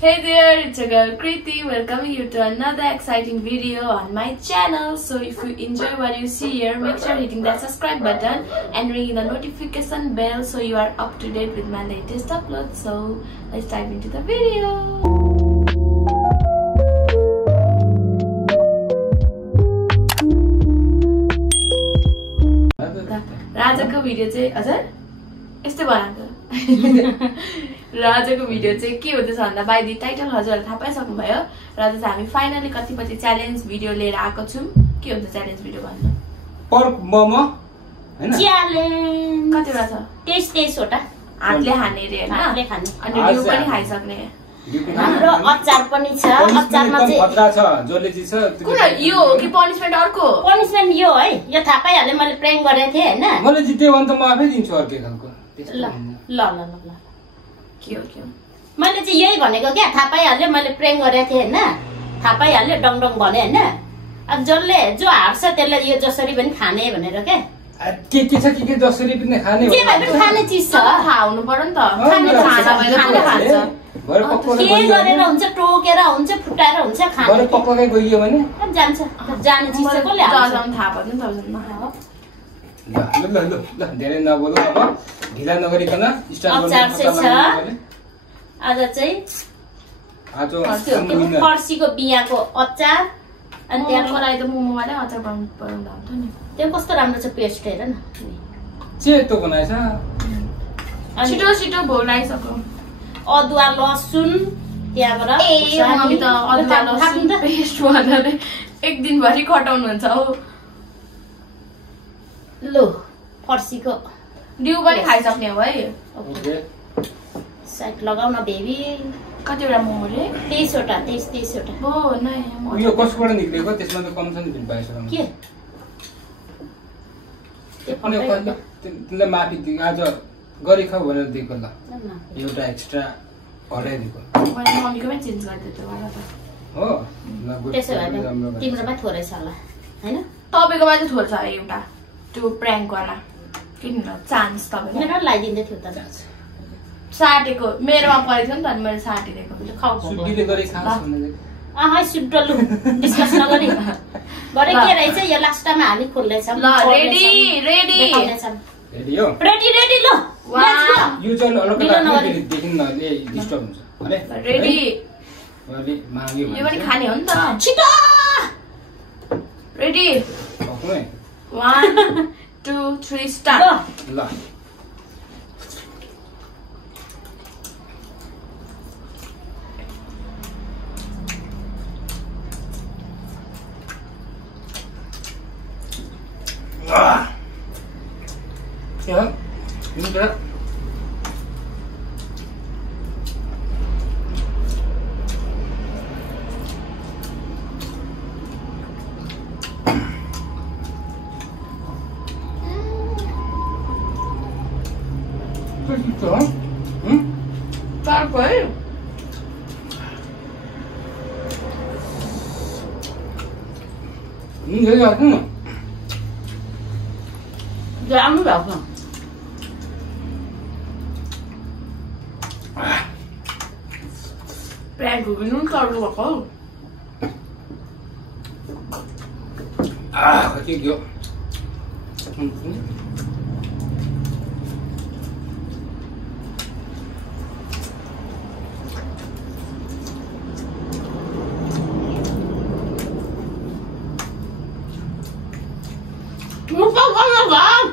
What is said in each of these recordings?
Hey there, it's your girl Kriti, welcoming you to another exciting video on my channel. So if you enjoy what you see here, make sure hitting that subscribe button and ringing the notification bell so you are up to date with my latest uploads. So let's dive into the video. राजाको video चाहिँ हजुर यस्तै बनाएको राजाको video चाहिँ के हुँदैछ भन्दा बाइ द टाइटल हजुरहरुले थाहा पाइसक्नु भयो। राजा चाहिँ हामी फाइनली कतिपति च्यालेन्ज भिडियो लिएर आएको छौं। के हुन्छ च्यालेन्ज भिडियो भन्नु? पर्क मोमो हैन च्यालेन्ज कतिवटा छ? 23 वटा हातले खाने रे हैन, हातले खाने अनि डिउ पनि खाइसक्ने। हाम्रो अचार पनि छ। अचारमा चाहिँ खतरा छ, जसले चाहिँ छ कुन यो हो कि पनिशमेन्ट अर्को? पनिशमेन्ट यो है, यो थाहा पाइहाले मैले प्र्याङ्क गरेको थिएँ हैन। मैले जित्यो भने त म आफै दिन्छु अर्कै खालको। ल ल ल ल के हो मैले चाहिँ यही भनेको क्या, थाहा पाइहाल्यो मैले प्र्याङ्क गरेको थिएँ हैन। थाहा पाइहाल्यो डङ डङ भने हैन। अब जसले जो हार्छ त्यसले यो जसरी पनि खाने भनेर के के छ के जसरी पनि खाने हो। जे भए पनि खाने चिज छ, थाहा हुनु पर्यो नि त। खाने खाना भएर खाने खान्छ। भरे पक्कै के गरेर हुन्छ, टोकेर हुन्छ, फुटाएर हुन्छ खाने। भरे पक्कै गइयो भने जान्छ। जाने चिज चाहिँ कसले हाल्छ? जान थाहा पर्दैन त जन्म। ल धेरै नबोलौ, अब ढिला नगरिकन स्टार्ट गर्नु। अचार चाहिँ छ आज चाहिँ आज फर्सीको बियाको अचार। अनि त्यहाँ मलाई त मोमोमा नै अचार बनाउनु पर्दा हुन्छ नि। त्यो कस्तो राम्रो छ पेस्ट हेर न। सेतो बनाएछ। छिटो छिटो भोलाइसक्यो। अदुवा लसुन त्यहाँबाट मम्मी त अदुवा लसुन पेस्ट बनाएर एक दिनभरि खटाउनु हुन्छ हो। ल फर्सीको डिउ पनि खाइसक्ने हो है। ओके साइड लगाउ न बेबी। कतिवटा मोमो रे? 23 वटा 23 वटा हो न। यो कसबाट निक्लेको? त्यसमा त कम छ नि पनि पाएछ के तिमीलाई माफी आज गरी खाऊ भनेर दिएको। ल एउटा एक्स्ट्रा घटाइदिएको मैले मम्मीकोमै चेन्ज गरिदिएको हो। त्यसो भए तिम्रोमा थोरै छ होला हैन? तपाईँकोमा चाहिँ थोर छ एउटा त्यो प्र्याङ्क वाला। किन चान्स तपाईँको मेरो लगाइदिँदै थियो त। साटेको मेरोमा परेको छ नि त, अनि मैले साटिदिएको। खाऊ सुटीले गरी खाऊ भनेर आहा सुड्डलु डिस्कस नगरी गरे के रहेछ यो लास्ट टाइम हामी खोल्दैछ। ल रेडी रेडी रेडी हो। रेडी रेडी ल यो चाहिँ अलग देखिन न ले डिस्टर्ब हुन्छ हैन। रेडी अलि माग्यो यो पनि खाने हो नि त। छिटो रेडी ओके 1 2 3 स्टार्ट। ल ya ini enggak apa ya? Ini enggak aku. Jangan berapa? Prank हो कि नुन चढ्नु भएको? के गयो? Lupa banget kan?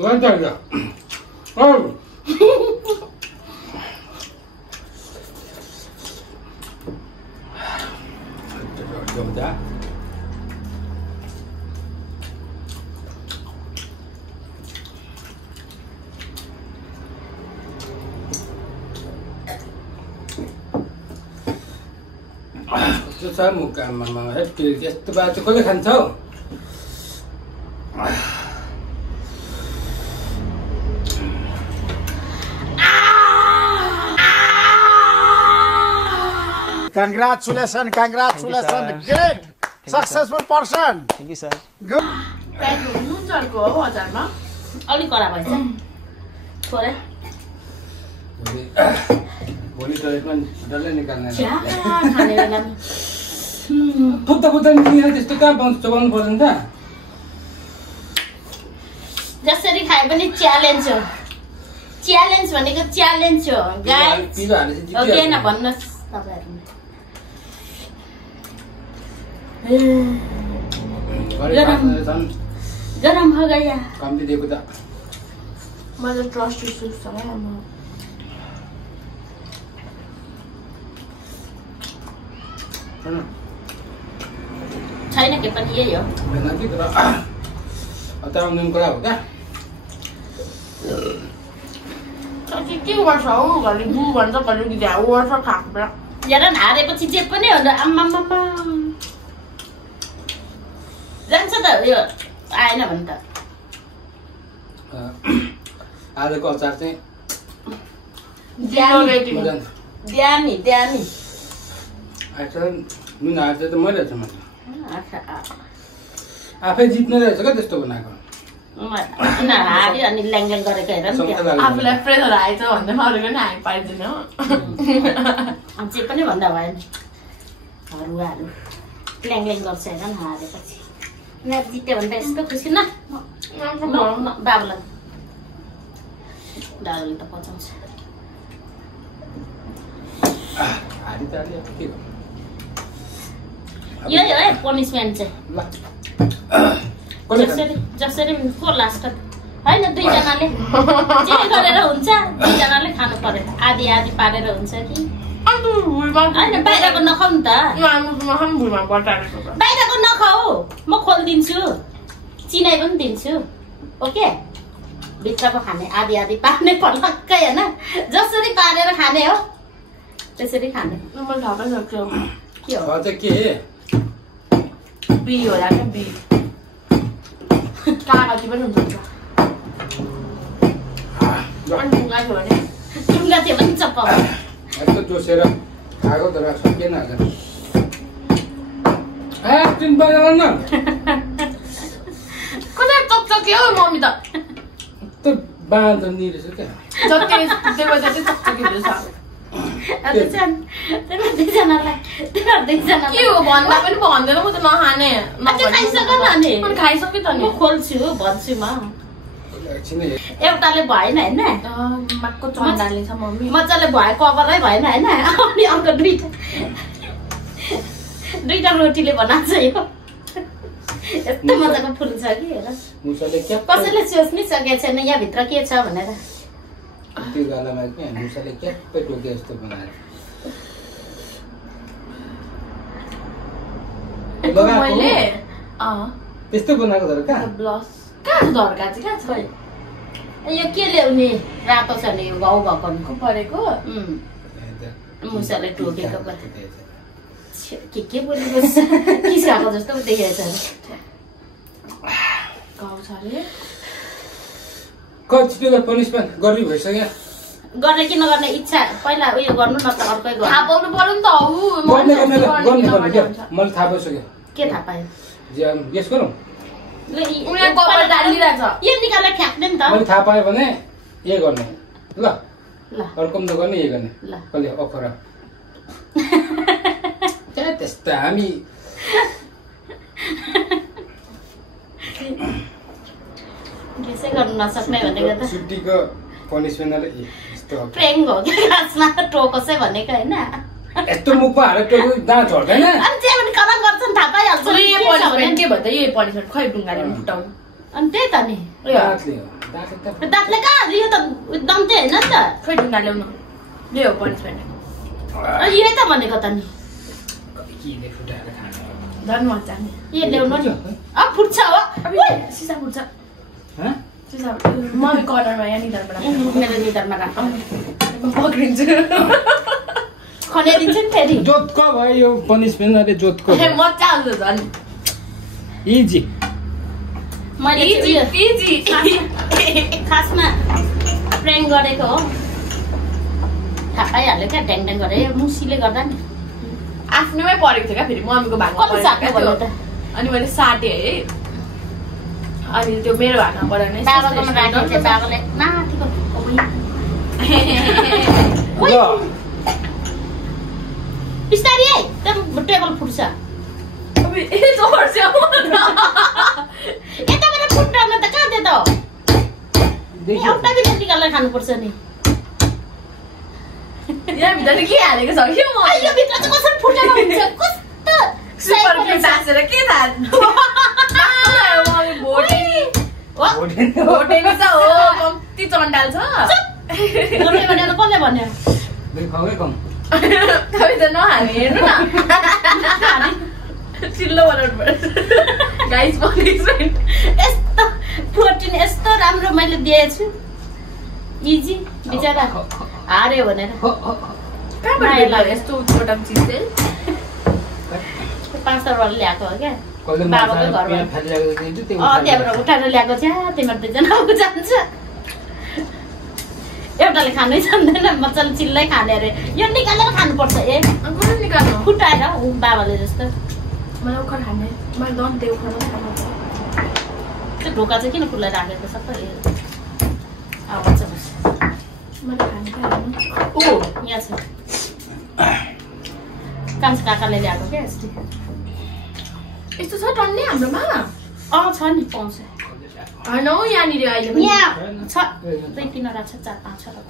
Lancar ya? Oh. Coba. मुकाममा यस्तो बात चाहिँ कसले खान्छ हौ? Congratulations, great, successful person. Thank you, sir. Good. नुनचरको हो बजारमा अलिक कडा भएछ थोरै भोलि टोइलेटमा डल्लै निकाल्ने खाने बेला पुत्ता निकालेर त्यस्तो कहाँ पाउँछ चबाउनु पर्छ नि त जसरी खाए पनि च्यालेन्ज हो च्यालेन्ज भनेको च्यालेन्ज हो गाइस पिरो हालेपछि जित्यो ओके न भन्नुस् तपाईहरु गरम हो गया कम्ती दिएको त मैले ट्रस्ट इस्युज छ है म छैन के पनि यही हो हैन कि तर अतार नुन कडा हो क्या के गर्छ हौ घरि बु भन्छ घरि झ्याउ गर्छ खाएको बेला हेर न हारेपछि जे पनि हुन्छ आम्मामामा जान्छ त यो आएन भने त आजको अचार चाहिँ ड्यानी आचार नुन हाल्छ त मैले छ मैले आफै जित्ने रहेछ क्या त्यस्तो बनाएको किन हार्यो अनि ल्याङ गरेको हेर नि त्यहाँ आफूलाई प्रेसर आएछ भन्दा अरूको नि हामी पाइदिनु जे पनि भन्दा भयो नि हरुवाहरू ल्याङ गर्छ हेर न हारेपछि म्याच जित्यो भने त यस्तो खुसी न बाबुलाई दाजुले त पचाउँछ यो है पनिसमेन्ट चाहिँ जसरी को लास्ट होइन दुईजनाले जे गरेर हुन्छ दुईजनाले खानु पर्यो आधी पारेर हुन्छ कि होइन बाहिरको नखाऊ नि त बाहिरको नखाऊ म खोलिदिन्छु चिनाइ पनि दिन्छु ओके भित्रको खाने आधी पार्ने पलक्कै होइन जसरी पारेर खाने हो त्यसरी खाने मैले थाहा पाइसक्छु के हो के बी होला क्या बी कागती पनि हुन्छ अनि ढुङ्गा थियो भने ढुङ्गा थियो भने चप्पाउ यस्तो जोसेर खाएको तर सकिएन एकछिन बजाउनु न कता चकचके हौ मम्मी त त्यो बाँध नि रहेछ क्या जति त्यसको जति चकचके रहेछ दुईजनालाई के हो भन्दा पनि भन्दैन म त नखाने खाइसक न अनि खाइसक्यो त नि म खोल्छु भन्छु म एकछिन एउटाले भएन होइन माक्को चन्दाले छ मम्मी मजाले भयो कभरै भएन होइन अनि अर्को दुईटा रोटीले बनाएको छ यो यस्तो मजाको फुल छ कि हेर मुसाले क्या कसैले सोच्नै सकेको छैन यहाँभित्र के छ भनेर त्यो गालामा के मुसाले क्याप्पै टोके जस्तो बनाएर मैले त्यस्तो बनाएको तर कहाँ ब्लस कहाँ छ धर्का चाहिँ कहाँ छ यो के ल्याउने रातो छ नि यो घाउ भएको परेको मुसाले टोकेको के बोलेको किसाको जस्तो देखेको छ घाउ छ अरे कतिले पनिसमेन्ट गर्नु भइसक्यो गर्ने कि नगर्ने इच्छा पहिला उयो गर्नु न त अर्कै गर्नु थाहा पाउनु पर्यो नि त हौ गर्ने मैले थाहा पाइसक्यो के थाहा पायो यस गरौँ यो निकालेर फ्याँक्ने नि त मैले थाहा पाएँ भने यही गर्ने ल ल अर्को पनि नगर्ने यही गर्ने ल कसले अखर त्यस्तो हामी त्यसै गर्नु नसक्ने भनेको त छुट्टीको पनिसमेन्टले यस्तो प्रेङ हो कि खासमा टोकोसै भनेको होइन यस्तो मुखमा हालेर टोको दाँत झर्दैन अनि जे पनि कलम गर्छन् थाहा पाइहाल्छ के भन्दा यो पनिसमेन्ट खै ढुङ्गाले फुटाउनु अनि त्यही त नि दाँतले हो दाँतले कहाँ यो त दम्ते होइन नि त खै ढुङ्गा ल्याउनु यो हो पनिसमेन्ट यही त भनेको त नि झन् मजा नि यो ल्याउनु नि फुट्छ हो सिसा फुट्छ सिसा मम्मी कर्नरमा यहाँ निधारबाट मेरो निधारमा राख पक्रिन्छु खनाइदिन्छु नि फेरि जोतको भयो यो पनिसमेन्ट अरे जोतको मजा आउँछ झन् इजी मैले इजी खासमा प्र्याङ्क गरेको हो थाहा पाइहाल्यो क्या ड्याङ ड्याङ गरेर मुसीले गर्दा नि आफ्नोमै परेको थियो क्या फेरि मम्मीको भागमा कसले साट्नु भन्नु त अनि मैले साटेँ है अनि त्यो मेरो भागमा परेर नै बाबाकोमा राखेको थियो बाबाले माथिको बिस्तारी है त्यो टेबल फुट्छ यताबाट फुट्टाउन त कहाँ थियो त एउटा बिना निकालेर खानुपर्छ नि यहाँभित्र के हालेको छ के म यो भित्र चाहिँ कसरी फुटेर हुन्छ कस्तो सुपर क्युट आसेर के थाहा मम्मी भोटेनी त हो कम्ती चण्डाल छ भनेर कसले भन्यो देखाउै कम तपाईँ त नहाने हेर्नु न चिल्लो बनाउनु पर्छ गाइस पनिसमेन्ट यस्तो प्रोटिन यस्तो राम्रो मैले दिएछु इजी बिचरा हार्यो भनेर कहाँबाट लाग्यो यस्तो छोटा चिज चाहिँ 5 रुपियाँ ल्याएको हो क्या बाबाको घरमा त्यहाँबाट उठाएर ल्याएको छ तिमीहरू दुईजना आएको जान्छ एउटाले खानै जान्दैन मजाले चिल्लै खाने अरे यो निकालेर खानुपर्छ ए निकाल्नु फुटाएर बाबाले जस्तो मलाई उखान खाने मैले दन्ते उखान त्यो ढोका चाहिँ किन खुल्ला राखेको सबै आवाज मैले खाने ओ यहाँ छ कान्छ काकाले ल्याएको क्या यस्तो छ टन्ने हाम्रोमा छ नि पाउँछ होइन हौ यहाँनिर अहिले पनि यहाँ छ 2-3 छ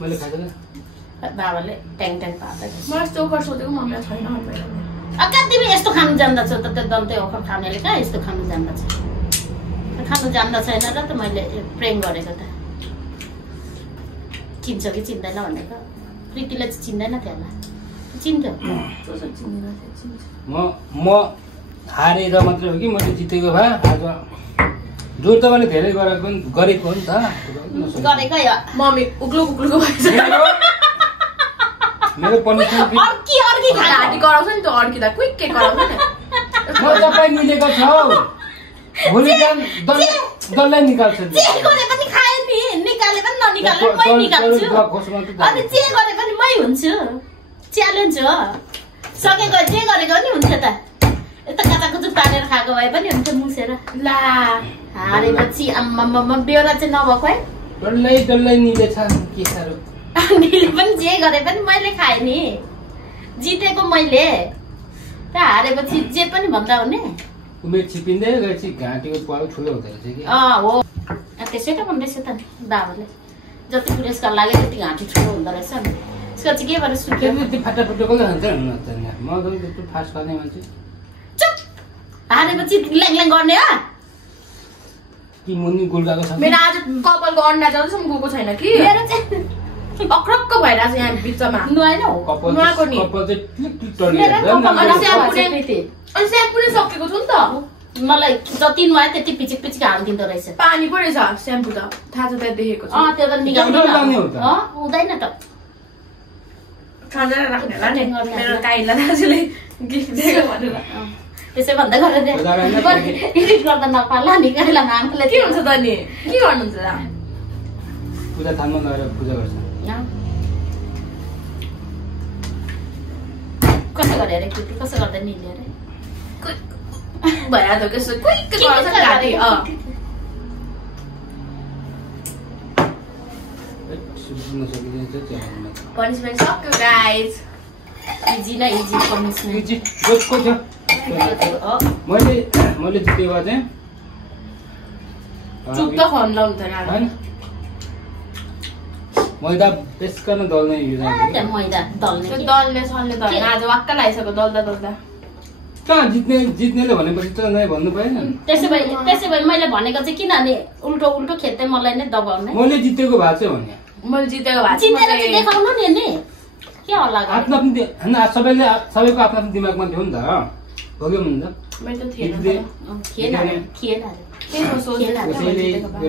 4-5 बाबाले ट्याङ ट्याङ पार्दै मलाई यस्तो ओखर सोधेको मम्मीलाई छैन अका तिमी यस्तो खानु जान्दछ त त्यो दन्ते ओखर खानेले कहाँ यस्तो खानु जान्दछ खानु जान्दा छैन र त मैले प्रेम गरेको त चिन्छ कि चिन्दैन भनेको प्रीतिले चाहिँ चिन्दैन थियो होला चिन्थ्यो म हारेर मात्रै हो कि मैले जितेको भए आज जोर त मैले धेरै गरेको हो नि त गरेकै हो मम्मी उक्लो भएछ मेरो पनिसमेन्ट अर्की घाँटी कराउँछ नि त्यो अड्किँदा क्विक के कराउँछ नि म तपाईँ मिलेको छ भोलि बिहान डल्लै निकाल्छ जे गरे पनि खाए नि निकाले पनि ननिकाले मै निकाल्छु अनि जे गरे पनि मै हुन्छु च्यालेन्ज हो सकेको जे गरेको नि हुन्छ त यता काचाकुचु पारेर खाएको भए पनि हुन्छ मुसेर ला हारेपछि आम्मामा बेहोरा चाहिँ नभएको है डल्लै निलेछ के साह्रो निले पनि जे गरे पनि मैले खाएँ नि जितेको मैले त हारेपछि जे पनि भन्दा हुने उमेर छिपिँदै गएपछि घाँटीको पाउ ठुलो हुँदो रहेछ कि हो त्यसै त भन्दैछ त नि बाबाले जति पुरस्कार लाग्यो त्यति घाँटी ठुलो हुँदो रहेछ नि यसको चाहिँ के भएर सुक्यो त्यो फाटाफुटो कसले खान्छ हुनु त म त त्यस्तो फास्ट खाने मान्छे चुप हारेपछि ल्याङ ल्याङ गर्ने हो कि मुनि गुल्गाको छ मेरो आज कपालको अन्डा जतिसम्म गएको छैन कि मेरो चाहिँ अक्रक्क भइरहेको छ यहाँ बिचमा नुहाएन हो नुहाएको नि कपाल चाहिँ टिक मेरो कपाल टर्निन्छ अनि स्याम्पू नै सकेको छु नि त मलाई जति नुहाए त्यति पिचिक पिचिक हालिदिँदो रहेछ पानी पो रहेछ स्याम्पू त थाहा छ त्यहाँ देखेको छु त्यो त निकाल्नु हुँदैन त खनेर राख्ने होला नि मेरो काइला दाजुले गिफ्ट दिएको भनेर त्यसै भन्दै गरेर एडिट गर्दा नपाला नि काइलामा आमाले के हुन्छ त नि के गर्नुहुन्छ त पूजा थानमा लगेर पूजा गर्छ कसो गरे अरे कृति कसो गर्दा निले अरे भइहाल्यो त्यसो क्विक गर्छ घाँटी पनिसमेन्ट सक्यो गाइज इजी न इजी पनिसमेन्ट जसको थियो मैले जितेको भए चाहिँ चुप त खन लाउनु त हैन मैदा त्यसकन दल्ने युज मैदा दल्ने दल्ने सल्ने त आज वाक्क लागिसक्यो दल्दा कहाँ जित्नेले भनेपछि त नै भन्नु पाएन त्यसै भए मैले भनेको चाहिँ किनभने उल्टो खेद्दै मलाई नै दबाउने मैले जितेको भए चाहिँ भने मैले जितेको भए जितेर चाहिँ देखाउनु नि के होला आफ्नो सबैको आफ्नो दिमागमा थियो नि त भोग्यो नि त मैले त थिएन उसैले एउटा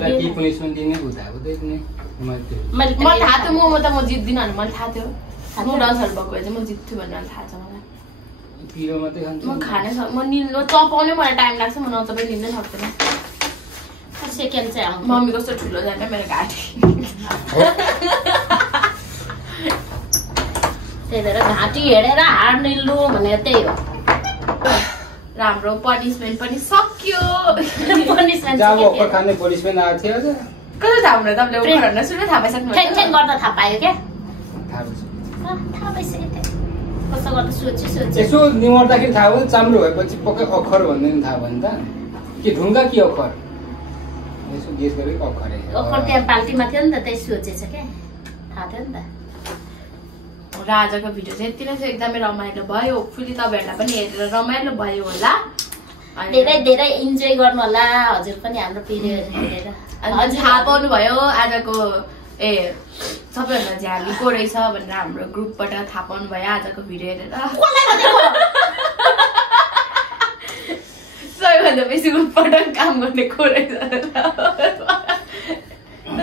केही पनिसमेन्ट दिने उता हुँदै दिने मलाई थाहा थियो म जित्दिनँ भने मलाई थाहा थियो नुडल्सहरू भएको भए चाहिँ म जित्छु भनेर थाहा छ मलाई। पिरो मात्रै खान्छु म खाने म निल्नु चपाउने मलाई टाइम लाग्छ, म नचपाइ निल्नै सक्दैन। सेकेन्ड चाहिँ आउँछ। मम्मी कस्तो ठुलो जाने मेरो घाँटी। त्यही भएर घाँटी हेरेर हाड निल्नु भनेर त्यही हो। र हाम्रो पनिसमेन्ट पनि सक्यो। पनिसमेन्ट जाब अफर खाने पनिसमेन्ट आएको थियो आज कस्तो थाहा हुन तपाईँले उनीहरूलाई सुरु थाहा पाइसक्नु ठ्याङ ठ्याङ गर्दा थाहा पायो क्या? थाहा भएछ। थाहा पाइसक्यो त्यो कस्तो गर्दा सोचे यसो निमर्दाखेरि थाहा भयो, चाम्रो भएपछि पक्कै अखर भन्ने पनि थाहा भयो नि त। के ढुङ्गा कि अखर यसो गेस गरेको अखर अखर त्यहाँ पाल्टीमा थियो नि त, त्यही सोचेछ क्या, थाहा थियो नि त। र आजको भिडियो चाहिँ यति नै थियो, एकदमै रमाइलो भयो। होपफुली तपाईँहरूलाई पनि हेरेर रमाइलो भयो होला। धेरै धेरै इन्जोय गर्नु होला हजुर पनि हाम्रो भिडियोहरू हेरेर। हजुर थाहा पाउनु भयो आजको सबैभन्दा झ्याली को रहेछ भनेर हाम्रो ग्रुपबाट थाहा पाउनु भयो आजको भिडियो हेरेर। सबैभन्दा बेसी उटपटक काम गर्ने को रहेछ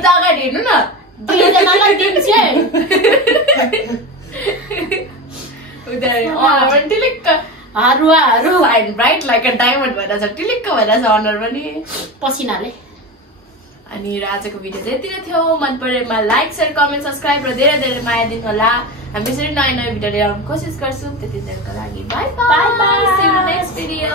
अगाडि हेर्नु न, दुईजनालाई दिन्छु टिलिक्क हरुवाहरू and bright like a diamond भएर छ, टिलिक्क भएर छ अनुहार पनि पसिनाले। अनि आजको भिडियो चाहिँ यति नै थियो। मन परेमा लाइक शेयर कमेन्ट सब्सक्राइब र धेरै धेरै माया दिनु होला। हामी यसरी नयाँ नयाँ भिडियो ल्याउने कोसिस गर्छौँ। त्यति बेलाको लागि bye bye, see you next video.